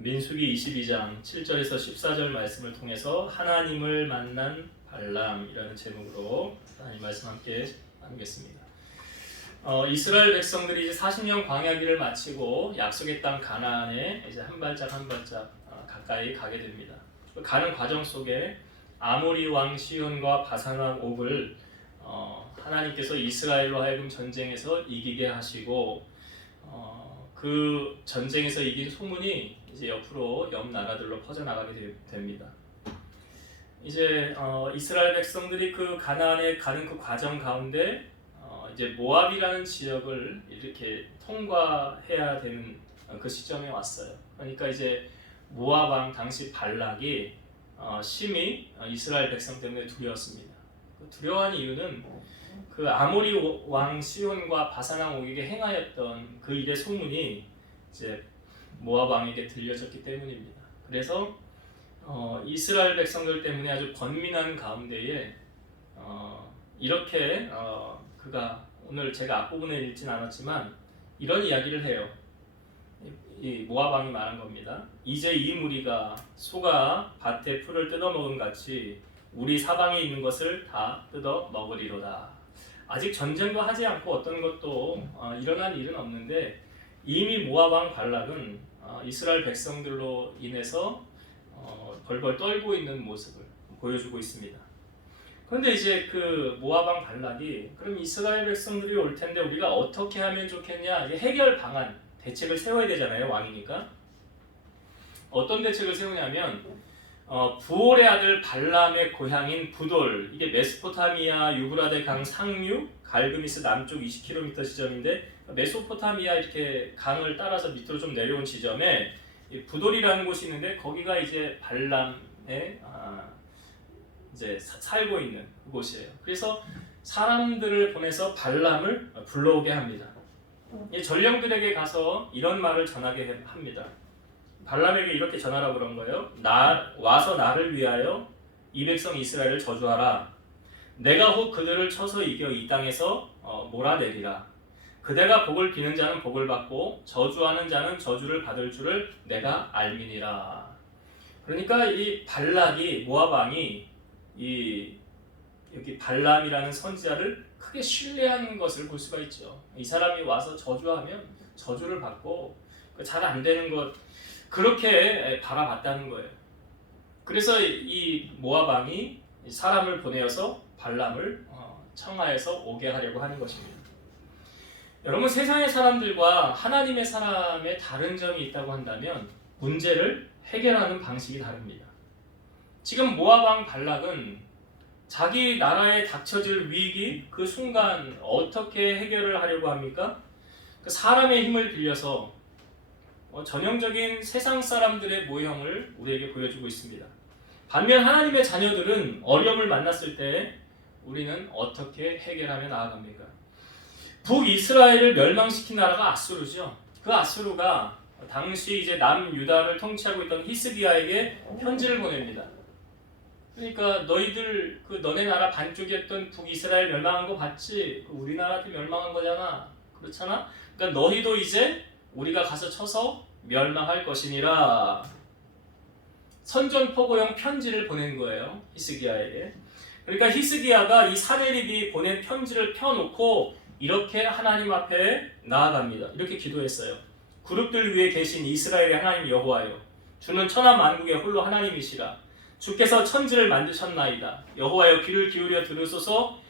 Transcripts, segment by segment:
민수기 22장 7절에서 14절 말씀을 통해서 하나님을 만난 발람이라는 제목으로 하나님 말씀 함께 나누겠습니다. 이스라엘 백성들이 이제 40년 광야기를 마치고 약속의 땅 가나안에 이제 한 발짝 한 발짝 가까이 가게 됩니다. 가는 과정 속에 아모리 왕 시온과 바산 왕 옥을 하나님께서 이스라엘로 하여금 전쟁에서 이기게 하시고 그 전쟁에서 이긴 소문이 이제 옆으로 옆 나라들로 퍼져나가게 됩니다. 이제 이스라엘 백성들이 그 가나안에 가는 그 과정 가운데 이제 모압이라는 지역을 이렇게 통과해야 되는 그 시점에 왔어요. 그러니까 이제 모압 왕 당시 발락이 심히 이스라엘 백성 때문에 두려웠습니다. 두려워한 이유는 그 아모리 왕 시온과 바산 왕 옥에게 행하였던 그 일의 소문이 이제 모압 왕에게 들려졌기 때문입니다. 그래서 이스라엘 백성들 때문에 아주 번민한 가운데에 이렇게 그가 오늘 제가 앞부분에 읽진 않았지만 이런 이야기를 해요. 이 모압 왕이 말한 겁니다. 이제 이 무리가 소가 밭에 풀을 뜯어먹은 같이 우리 사방에 있는 것을 다 뜯어 먹으리로다. 아직 전쟁도 하지 않고 어떤 것도 일어난 일은 없는데 이미 모압 왕 발락은 이스라엘 백성들로 인해서 벌벌 떨고 있는 모습을 보여주고 있습니다. 그런데 이제 그 모압 왕 발락이 그럼 이스라엘 백성들이 올 텐데 우리가 어떻게 하면 좋겠냐, 해결 방안, 대책을 세워야 되잖아요, 왕이니까. 어떤 대책을 세우냐면 부올의 아들 발람의 고향인 부돌, 이게 메소포타미아 유브라데 강 상류 갈그미스 남쪽 20km 지점인데 메소포타미아 이렇게 강을 따라서 밑으로 좀 내려온 지점에 부돌이라는 곳이 있는데 거기가 이제 발람의 이제 살고 있는 곳이에요. 그래서 사람들을 보내서 발람을 불러오게 합니다. 전령들에게 가서 이런 말을 전하게 합니다. 발람에게 이렇게 전하라고 그런 거예요. 와서 나를 위하여 이 백성 이스라엘을 저주하라. 내가 혹 그들을 쳐서 이겨 이 땅에서 몰아내리라. 그대가 복을 비는 자는 복을 받고 저주하는 자는 저주를 받을 줄을 내가 알미니라. 그러니까 이 발락이 모압 왕이 여기 발람이라는 선지자를 크게 신뢰하는 것을 볼 수가 있죠. 이 사람이 와서 저주하면 저주를 받고 잘 안 되는 것 그렇게 바라봤다는 거예요. 그래서 이 모압 왕이 사람을 보내어서 발람을 청하여서 오게 하려고 하는 것입니다. 여러분, 세상의 사람들과 하나님의 사람의 다른 점이 있다고 한다면 문제를 해결하는 방식이 다릅니다. 지금 모압 왕 발락은 자기 나라에 닥쳐질 위기 그 순간 어떻게 해결을 하려고 합니까? 그 사람의 힘을 빌려서 전형적인 세상 사람들의 모형을 우리에게 보여주고 있습니다. 반면 하나님의 자녀들은 어려움을 만났을 때 우리는 어떻게 해결하며 나아갑니까? 북이스라엘을 멸망시킨 나라가 아수르죠. 그 아수르가 당시 이제 남유다를 통치하고 있던 히스기야에게 편지를 보냅니다. 그러니까 너희들 너네 나라 반쪽이었던 북이스라엘 멸망한 거 봤지? 우리나라도 멸망한 거잖아. 그렇잖아? 그러니까 너희도 이제 우리가 가서 쳐서 멸망할 것이니라. 선전포고용 편지를 보낸 거예요, 히스기야에게. 그러니까 히스기야가 이 사네립이 보낸 편지를 펴놓고 이렇게 하나님 앞에 나아갑니다. 이렇게 기도했어요. 그룹들 위에 계신 이스라엘의 하나님 여호와여, 주는 천하 만국의 홀로 하나님이시라. 주께서 천지를 만드셨나이다. 여호와여, 귀를 기울여 들으소서.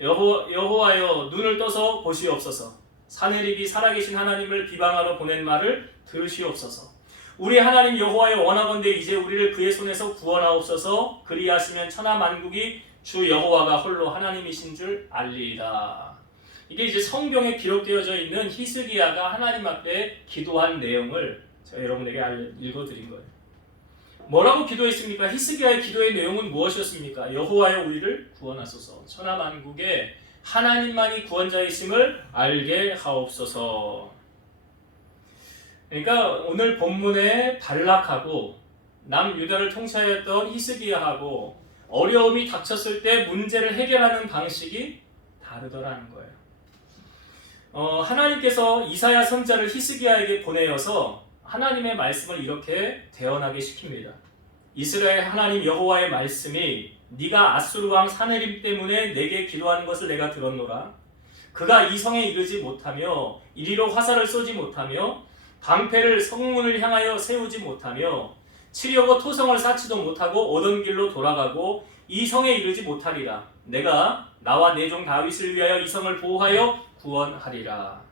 여호와여, 눈을 떠서 보시옵소서. 사네립이 살아계신 하나님을 비방하러 보낸 말을 들으시옵소서. 우리 하나님 여호와여, 원하건대 이제 우리를 그의 손에서 구원하옵소서. 그리하시면 천하 만국이 주 여호와가 홀로 하나님이신 줄 알리이다. 이게 이제 성경에 기록되어져 있는 히스기야가 하나님 앞에 기도한 내용을 제가 여러분에게 읽어드린 거예요. 뭐라고 기도했습니까? 히스기야의 기도의 내용은 무엇이었습니까? 여호와여, 우리를 구원하소서. 천하 만국에 하나님만이 구원자이심을 알게 하옵소서. 그러니까 오늘 본문에 발락하고 남유다를 통치하였던 히스기야하고 어려움이 닥쳤을 때 문제를 해결하는 방식이 다르더라는 거예요. 하나님께서 이사야 선지자를 히스기야에게 보내어서 하나님의 말씀을 이렇게 대언하게 시킵니다. 이스라엘 하나님 여호와의 말씀이 네가 아수르 왕 사느림 때문에 내게 기도하는 것을 내가 들었노라. 그가 이 성에 이르지 못하며 이리로 화살을 쏘지 못하며 방패를 성문을 향하여 세우지 못하며 치려고 토성을 쌓지도 못하고 오던 길로 돌아가고 이 성에 이르지 못하리라. 내가 나와 내 종 다윗을 위하여 이 성을 보호하여 구원하리라.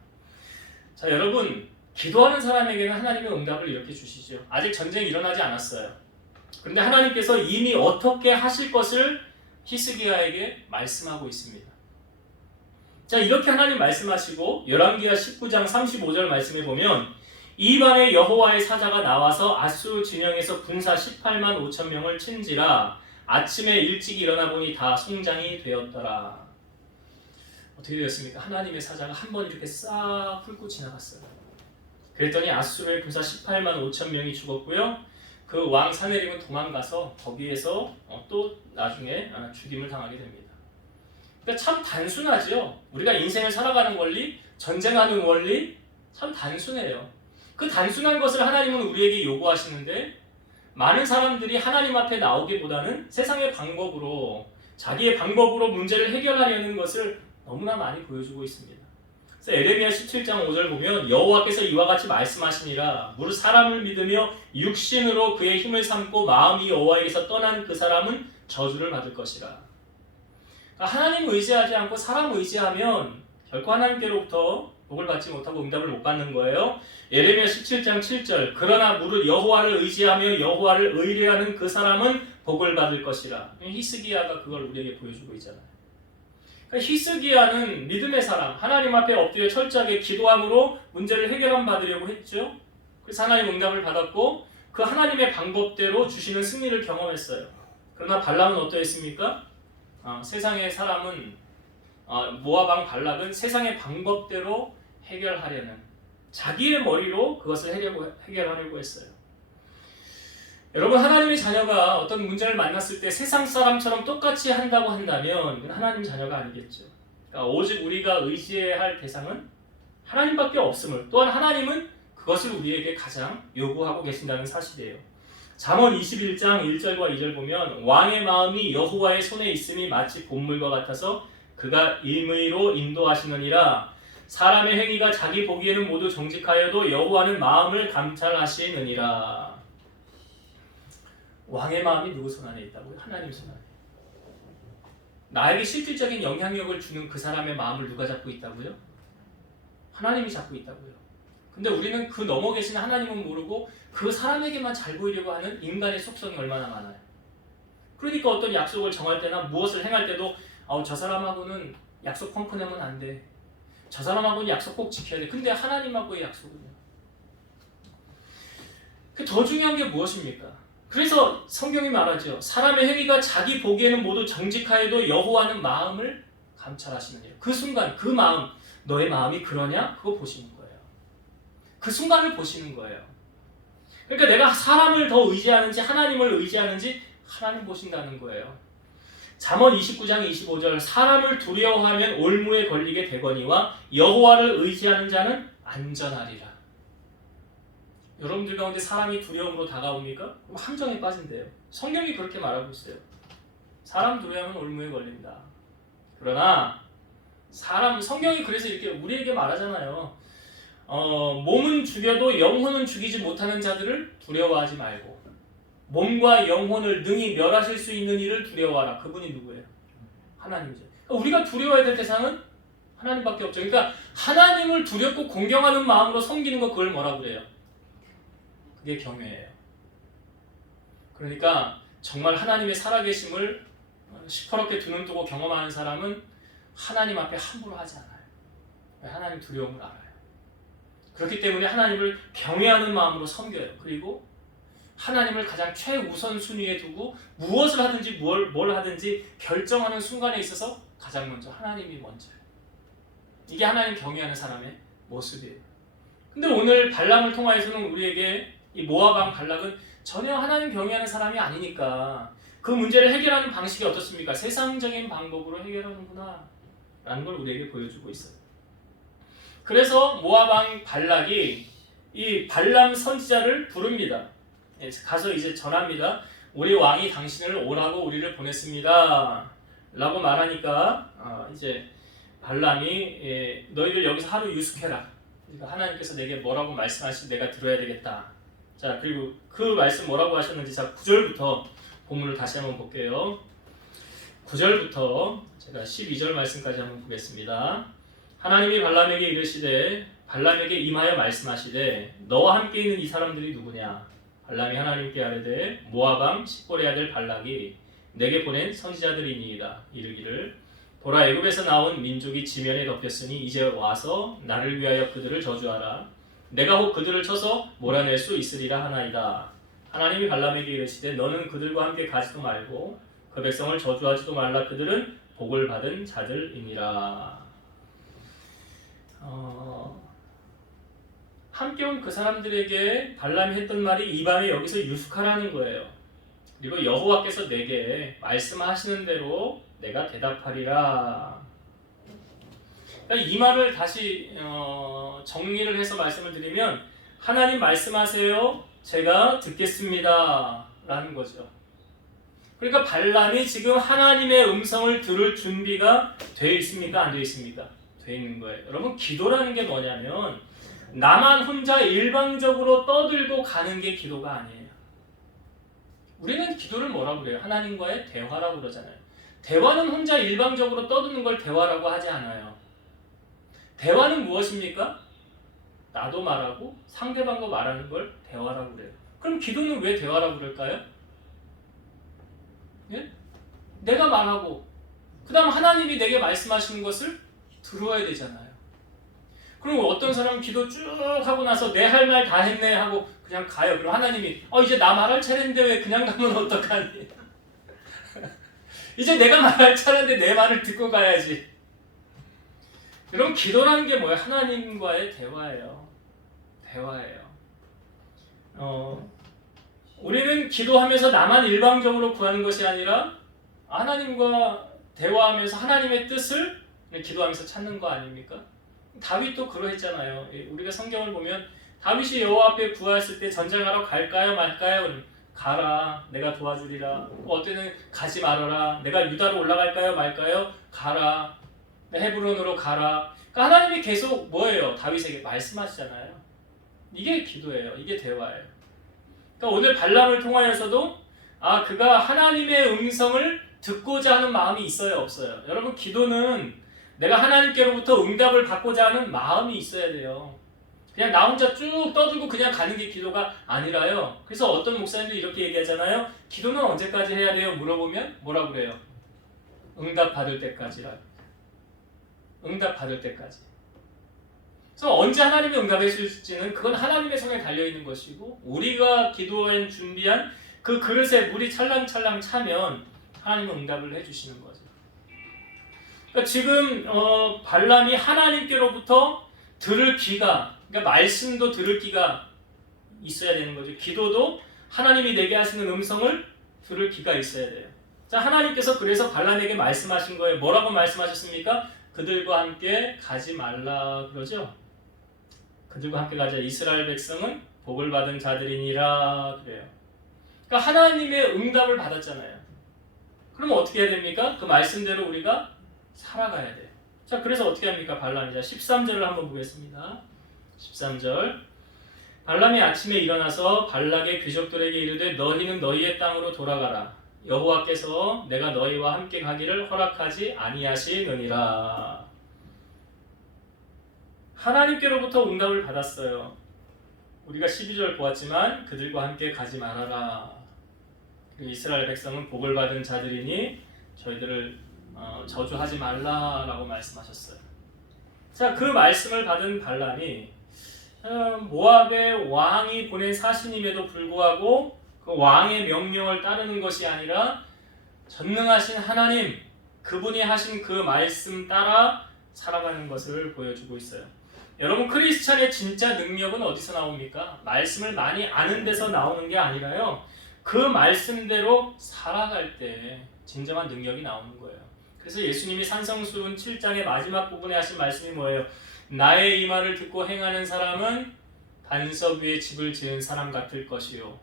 자, 여러분, 기도하는 사람에게는 하나님의 응답을 이렇게 주시죠. 아직 전쟁이 일어나지 않았어요. 그런데 하나님께서 이미 어떻게 하실 것을 히스기야에게 말씀하고 있습니다. 자, 이렇게 하나님 말씀하시고 열왕기하 19장 35절 말씀에 보면 이 밤에 여호와의 사자가 나와서 아수르 진영에서 군사 18만 5천 명을 친지라. 아침에 일찍 일어나 보니 다 송장이 되었더라. 어떻게 되었습니까? 하나님의 사자가 한 번 이렇게 싹 훑고 지나갔어요. 그랬더니 아수르의 군사 18만 5천 명이 죽었고요. 그 왕 사네립은 도망가서 거기에서 또 나중에 죽임을 당하게 됩니다. 그러니까 참 단순하죠. 우리가 인생을 살아가는 원리, 전쟁하는 원리 참 단순해요. 그 단순한 것을 하나님은 우리에게 요구하시는데 많은 사람들이 하나님 앞에 나오기보다는 세상의 방법으로, 자기의 방법으로 문제를 해결하려는 것을 너무나 많이 보여주고 있습니다. 그래서 에레미야 17장 5절 보면 여호와께서 이와 같이 말씀하시니라. 무릇 사람을 믿으며 육신으로 그의 힘을 삼고 마음이 여호와에게서 떠난 그 사람은 저주를 받을 것이라. 그러니까 하나님 의지하지 않고 사람 의지하면 결코 하나님께로부터 복을 받지 못하고 응답을 못 받는 거예요. 예레미야 17장 7절 그러나 무릇 여호와를 의지하며 여호와를 의뢰하는 그 사람은 복을 받을 것이라. 히스기야가 그걸 우리에게 보여주고 있잖아요. 그러니까 히스기야는 믿음의 사람, 하나님 앞에 엎드려 철저하게 기도함으로 문제를 해결함 받으려고 했죠. 그래서 하나님 응답을 받았고 그 하나님의 방법대로 주시는 승리를 경험했어요. 그러나 발람은 어떠했습니까? 세상의 사람은 모압 왕 발락은 세상의 방법대로 해결하려는 자기의 머리로 그것을 해결하려고 했어요. 여러분, 하나님의 자녀가 어떤 문제를 만났을 때 세상 사람처럼 똑같이 한다고 한다면 이건 하나님 자녀가 아니겠죠. 그러니까 오직 우리가 의지해야 할 대상은 하나님밖에 없음을, 또한 하나님은 그것을 우리에게 가장 요구하고 계신다는 사실이에요. 잠언 21장 1절과 2절 보면 왕의 마음이 여호와의 손에 있음이 마치 본물과 같아서 그가 임의로 인도하시느니라. 사람의 행위가 자기 보기에는 모두 정직하여도 여호와는 마음을 감찰하시느니라. 왕의 마음이 누구 손 안에 있다고요? 하나님 손 안에. 나에게 실질적인 영향력을 주는 그 사람의 마음을 누가 잡고 있다고요? 하나님이 잡고 있다고요. 근데 우리는 그 넘어 계신 하나님은 모르고 그 사람에게만 잘 보이려고 하는 인간의 속성이 얼마나 많아요. 그러니까 어떤 약속을 정할 때나 무엇을 행할 때도 저 사람하고는 약속 펑크 내면 안 돼. 저 사람하고는 약속 꼭 지켜야 돼. 근데 하나님하고의 약속은요. 더 중요한 게 무엇입니까? 그래서 성경이 말하죠. 사람의 행위가 자기 보기에는 모두 정직하여도 여호와는 마음을 감찰하시느니라. 그 순간 그 마음, 너의 마음이 그러냐? 그거 보시는 거예요. 그 순간을 보시는 거예요. 그러니까 내가 사람을 더 의지하는지 하나님을 의지하는지 하나님 보신다는 거예요. 잠언 29장 25절 사람을 두려워하면 올무에 걸리게 되거니와 여호와를 의지하는 자는 안전하리라. 여러분들 가운데 사람이 두려움으로 다가옵니까? 그럼 함정에 빠진대요. 성경이 그렇게 말하고 있어요. 사람 두려워하면 올무에 걸린다. 그러나 성경이 그래서 이렇게 우리에게 말하잖아요. 몸은 죽여도 영혼은 죽이지 못하는 자들을 두려워하지 말고 몸과 영혼을 능히 멸하실 수 있는 이를 두려워하라. 그분이 누구예요? 하나님이죠. 그러니까 우리가 두려워해야 될 대상은 하나님밖에 없죠. 그러니까 하나님을 두렵고 공경하는 마음으로 섬기는 거 그걸 뭐라고 그래요? 그게 경외예요. 그러니까 정말 하나님의 살아계심을 시퍼렇게 두 눈 뜨고 경험하는 사람은 하나님 앞에 함부로 하지 않아요. 하나님 두려움을 알아요. 그렇기 때문에 하나님을 경외하는 마음으로 섬겨요. 그리고 하나님을 가장 최우선 순위에 두고 무엇을 하든지 뭘 하든지 결정하는 순간에 있어서 가장 먼저 하나님이 먼저예요. 이게 하나님 경외하는 사람의 모습이에요. 근데 오늘 발람을 통하여서는 우리에게 이 모압 왕 발락은 전혀 하나님 경외하는 사람이 아니니까 그 문제를 해결하는 방식이 어떻습니까? 세상적인 방법으로 해결하는구나 라는 걸 우리에게 보여주고 있어요. 그래서 모압 왕 발락이 이 발람 선지자를 부릅니다. 가서 이제 전합니다. 우리 왕이 당신을 오라고 우리를 보냈습니다. 라고 말하니까 이제 발람이 너희들 여기서 하루 유숙해라. 그러니까 하나님께서 내게 뭐라고 말씀하시지 내가 들어야 되겠다. 자, 그리고 그 말씀 뭐라고 하셨는지 자 9절부터 본문을 다시 한번 볼게요. 9절부터 제가 12절 말씀까지 한번 보겠습니다. 하나님이 발람에게 이르시되 발람에게 임하여 말씀하시되 너와 함께 있는 이 사람들이 누구냐? 발람이 하나님께 아뢰되 모압 왕 십볼의 아들 발락이 내게 보낸 선지자들이니이다. 이르기를 보라 애굽에서 나온 민족이 지면에 덮였으니 이제 와서 나를 위하여 그들을 저주하라. 내가 혹 그들을 쳐서 몰아낼 수 있으리라 하나이다. 하나님이 발람에게 이르시되 너는 그들과 함께 가지도 말고 그 백성을 저주하지도 말라. 그들은 복을 받은 자들이니라. 함께 온 그 사람들에게 발람이 했던 말이 이 밤에 여기서 유숙하라는 거예요. 그리고 여호와께서 내게 말씀하시는 대로 내가 대답하리라. 그러니까 이 말을 다시 정리를 해서 말씀을 드리면 하나님 말씀하세요. 제가 듣겠습니다. 라는 거죠. 그러니까 발람이 지금 하나님의 음성을 들을 준비가 되어 있습니까? 안 되어 있습니까? 되어 있는 거예요. 여러분 기도라는 게 뭐냐면 나만 혼자 일방적으로 떠들고 가는 게 기도가 아니에요. 우리는 기도를 뭐라고 그래요? 하나님과의 대화라고 그러잖아요. 대화는 혼자 일방적으로 떠드는 걸 대화라고 하지 않아요. 대화는 무엇입니까? 나도 말하고 상대방도 말하는 걸 대화라고 그래요. 그럼 기도는 왜 대화라고 그럴까요? 예? 내가 말하고 그 다음 하나님이 내게 말씀하시는 것을 들어야 되잖아요. 그럼 어떤 사람은 기도 쭉 하고 나서 내 할 말 다 했네 하고 그냥 가요. 그럼 하나님이 이제 나 말할 차례인데 왜 그냥 가면 어떡하니? 이제 내가 말할 차례인데 내 말을 듣고 가야지. 여러분 기도라는 게 뭐예요? 하나님과의 대화예요. 대화예요. 우리는 기도하면서 나만 일방적으로 구하는 것이 아니라 하나님과 대화하면서 하나님의 뜻을 기도하면서 찾는 거 아닙니까? 다윗도 그러했잖아요. 우리가 성경을 보면 다윗이 여호와 앞에 구하였을 때 전쟁하러 갈까요 말까요? 가라, 내가 도와주리라. 어떤 때는 가지 말아라. 내가 유다로 올라갈까요 말까요? 가라. 헤브론으로 가라. 그러니까 하나님이 계속 뭐예요? 다윗에게 말씀하시잖아요. 이게 기도예요. 이게 대화예요. 그러니까 오늘 발람을 통하여서도 그가 하나님의 음성을 듣고자 하는 마음이 있어요, 없어요? 여러분 기도는 내가 하나님께로부터 응답을 받고자 하는 마음이 있어야 돼요. 그냥 나 혼자 쭉 떠들고 그냥 가는 게 기도가 아니라요. 그래서 어떤 목사님들이 이렇게 얘기하잖아요. 기도는 언제까지 해야 돼요? 물어보면 뭐라고 그래요? 응답 받을 때까지라. 응답 받을 때까지. 그래서 언제 하나님이 응답해 주실지는 그건 하나님의 손에 달려있는 것이고 우리가 기도한 준비한 그 그릇에 물이 찰랑찰랑 차면 하나님은 응답을 해주시는 거죠. 그러니까 지금 발람이 하나님께로부터 들을 귀가, 그러니까 말씀도 들을 귀가 있어야 되는 거죠. 기도도 하나님이 내게 하시는 음성을 들을 귀가 있어야 돼요. 자, 하나님께서 그래서 발람에게 말씀하신 거예요. 뭐라고 말씀하셨습니까? 그들과 함께 가지 말라 그러죠. 그들과 함께 가자. 이스라엘 백성은 복을 받은 자들이니라 그래요. 그러니까 하나님의 응답을 받았잖아요. 그러면 어떻게 해야 됩니까? 그 말씀대로 우리가 살아가야 돼요. 자, 그래서 어떻게 합니까? 발람이. 자, 13절을 한번 보겠습니다. 13절. 발람이 아침에 일어나서 발락의 귀족들에게 이르되 너희는 너희의 땅으로 돌아가라. 여호와께서 내가 너희와 함께 가기를 허락하지 아니하시느니라. 하나님께로부터 응답을 받았어요. 우리가 12절 보았지만 그들과 함께 가지 말아라. 그리고 이스라엘 백성은 복을 받은 자들이니 저희들을 저주하지 말라라고 말씀하셨어요. 자, 그 말씀을 받은 발람이 모압의 왕이 보낸 사신임에도 불구하고 그 왕의 명령을 따르는 것이 아니라 전능하신 하나님, 그분이 하신 그 말씀 따라 살아가는 것을 보여주고 있어요. 여러분 크리스찬의 진짜 능력은 어디서 나옵니까? 말씀을 많이 아는 데서 나오는 게 아니라요. 그 말씀대로 살아갈 때 진정한 능력이 나오는 거예요. 그래서 예수님이 산성수훈 7장의 마지막 부분에 하신 말씀이 뭐예요? 나의 이 말을 듣고 행하는 사람은 반석 위에 집을 지은 사람 같을 것이요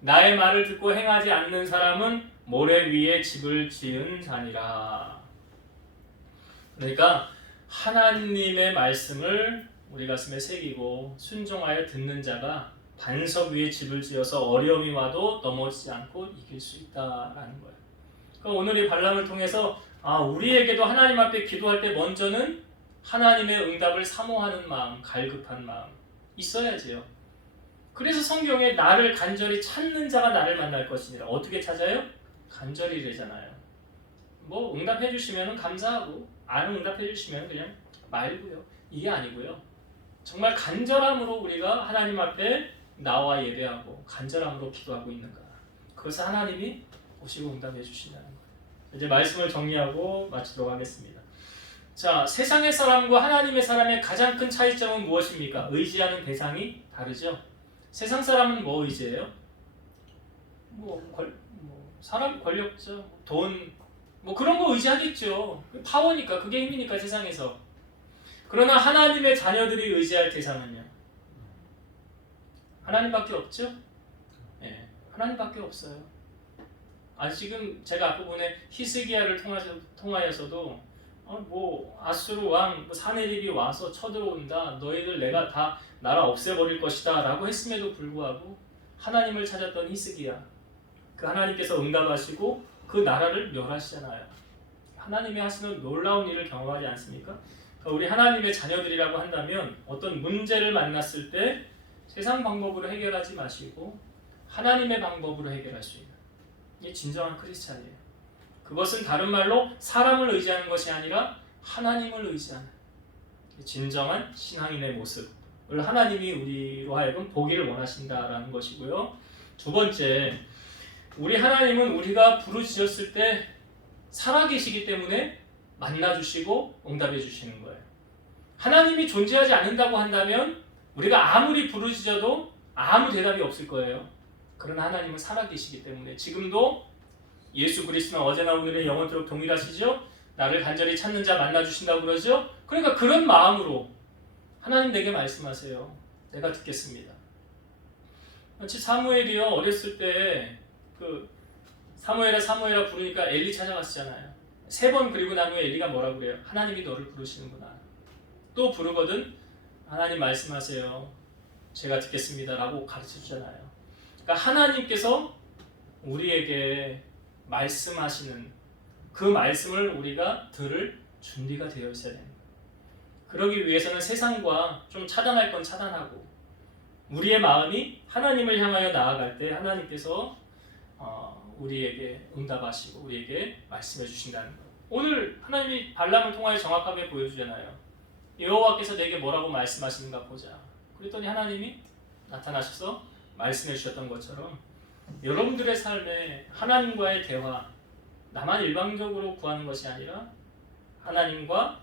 나의 말을 듣고 행하지 않는 사람은 모래 위에 집을 지은 자니라. 그러니까 하나님의 말씀을 우리 가슴에 새기고 순종하여 듣는 자가 반석 위에 집을 지어서 어려움이 와도 넘어지지 않고 이길 수 있다라는 거예요. 그러니까 오늘 이 발람을 통해서 우리에게도 하나님 앞에 기도할 때 먼저는 하나님의 응답을 사모하는 마음, 갈급한 마음 있어야지요. 그래서 성경에 나를 간절히 찾는 자가 나를 만날 것이니라. 어떻게 찾아요? 간절히래잖아요. 뭐 응답해 주시면 감사하고 안 응답해 주시면 그냥 말고요. 이게 아니고요. 정말 간절함으로 우리가 하나님 앞에 나와 예배하고 간절함으로 기도하고 있는가. 그것을 하나님이 보시고 응답해 주신다는 거예요. 이제 말씀을 정리하고 마치도록 하겠습니다. 자, 세상의 사람과 하나님의 사람의 가장 큰 차이점은 무엇입니까? 의지하는 대상이 다르죠. 세상 사람은 뭐 의지해요? 사람, 권력자, 돈, 그런 거 의지하겠죠. 파워니까, 그게 힘이니까 세상에서. 그러나 하나님의 자녀들이 의지할 대상은요? 하나님밖에 없죠? 네, 하나님밖에 없어요. 지금 제가 앞부분에 히스기야를 통하여서도 아수르 왕 사네립이 와서 쳐들어온다. 너희들 내가 다 나라 없애버릴 것이다 라고 했음에도 불구하고 하나님을 찾았던 히스기야, 그 하나님께서 응답하시고 그 나라를 멸하시잖아요. 하나님이 하시는 놀라운 일을 경험하지 않습니까? 그러니까 우리 하나님의 자녀들이라고 한다면 어떤 문제를 만났을 때 세상 방법으로 해결하지 마시고 하나님의 방법으로 해결할 수 있는, 이게 진정한 크리스찬이에요. 그것은 다른 말로 사람을 의지하는 것이 아니라 하나님을 의지하는 진정한 신앙인의 모습을 하나님이 우리로 하여금 보기를 원하신다라는 것이고요. 두 번째, 우리 하나님은 우리가 부르짖었을 때 살아계시기 때문에 만나주시고 응답해 주시는 거예요. 하나님이 존재하지 않는다고 한다면 우리가 아무리 부르짖어도 아무 대답이 없을 거예요. 그러나 하나님은 살아계시기 때문에 지금도 예수 그리스도는 어제나 오늘은 영원토록 동일하시죠? 나를 간절히 찾는 자 만나주신다고 그러죠? 그러니까 그런 마음으로 하나님 내게 말씀하세요. 내가 듣겠습니다. 마치 사무엘이요, 어렸을 때 사무엘아 부르니까 엘리 찾아갔잖아요. 3번 그리고 난 후에 엘리가 뭐라고 그래요? 하나님이 너를 부르시는구나. 또 부르거든 하나님 말씀하세요. 제가 듣겠습니다 라고 가르쳐 주잖아요. 그러니까 하나님께서 우리에게 말씀하시는 그 말씀을 우리가 들을 준비가 되어 있어야 됩니다. 그러기 위해서는 세상과 좀 차단할 건 차단하고 우리의 마음이 하나님을 향하여 나아갈 때 하나님께서 우리에게 응답하시고 우리에게 말씀해 주신다는 것. 오늘 하나님이 발람을 통하여 정확하게 보여주잖아요. 여호와께서 내게 뭐라고 말씀하시는가 보자. 그랬더니 하나님이 나타나셔서 말씀해 주셨던 것처럼 여러분들의 삶에 하나님과의 대화, 나만 일방적으로 구하는 것이 아니라 하나님과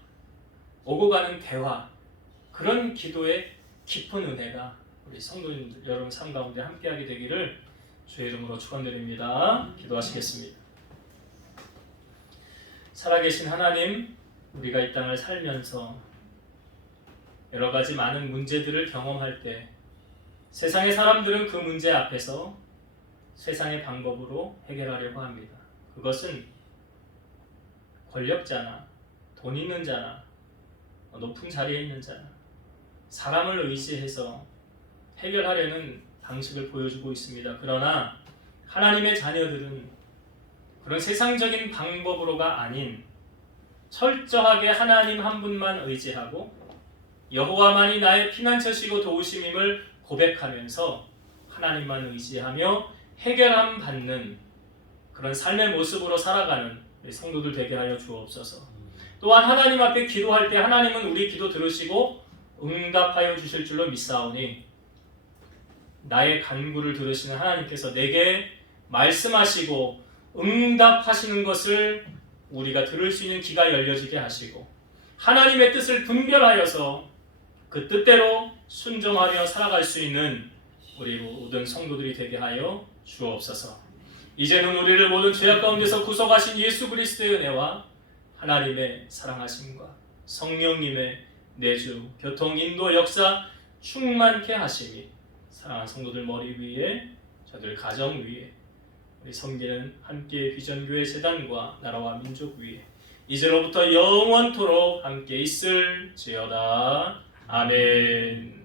오고 가는 대화, 그런 기도의 깊은 은혜가 우리 성도님들 여러분 삶 가운데 함께하게 되기를 주의 이름으로 축원드립니다. 기도하시겠습니다. 살아계신 하나님, 우리가 이 땅을 살면서 여러 가지 많은 문제들을 경험할 때 세상의 사람들은 그 문제 앞에서 세상의 방법으로 해결하려고 합니다. 그것은 권력자나 돈 있는 자나 높은 자리에 있는 자나 사람을 의지해서 해결하려는 방식을 보여주고 있습니다. 그러나 하나님의 자녀들은 그런 세상적인 방법으로가 아닌 철저하게 하나님 한 분만 의지하고 여호와만이 나의 피난처시고 도우심임을 고백하면서 하나님만 의지하며 해결함 받는 그런 삶의 모습으로 살아가는 성도들 되게 하여 주옵소서. 또한 하나님 앞에 기도할 때 하나님은 우리 기도 들으시고 응답하여 주실 줄로 믿사오니 나의 간구를 들으시는 하나님께서 내게 말씀하시고 응답하시는 것을 우리가 들을 수 있는 귀가 열려지게 하시고 하나님의 뜻을 분별하여서 그 뜻대로 순종하며 살아갈 수 있는 우리 모든 성도들이 되게 하여 주옵소서. 이제는 우리를 모든 죄악 가운데서 구속하신 예수 그리스도의 은혜와 하나님의 사랑하심과 성령님의 내주, 교통, 인도, 역사 충만케 하심이 사랑하는 성도들 머리 위에 저들 가정 위에 우리 섬기는 함께 비전교회 재단과 나라와 민족 위에 이제로부터 영원토록 함께 있을지어다. 아멘.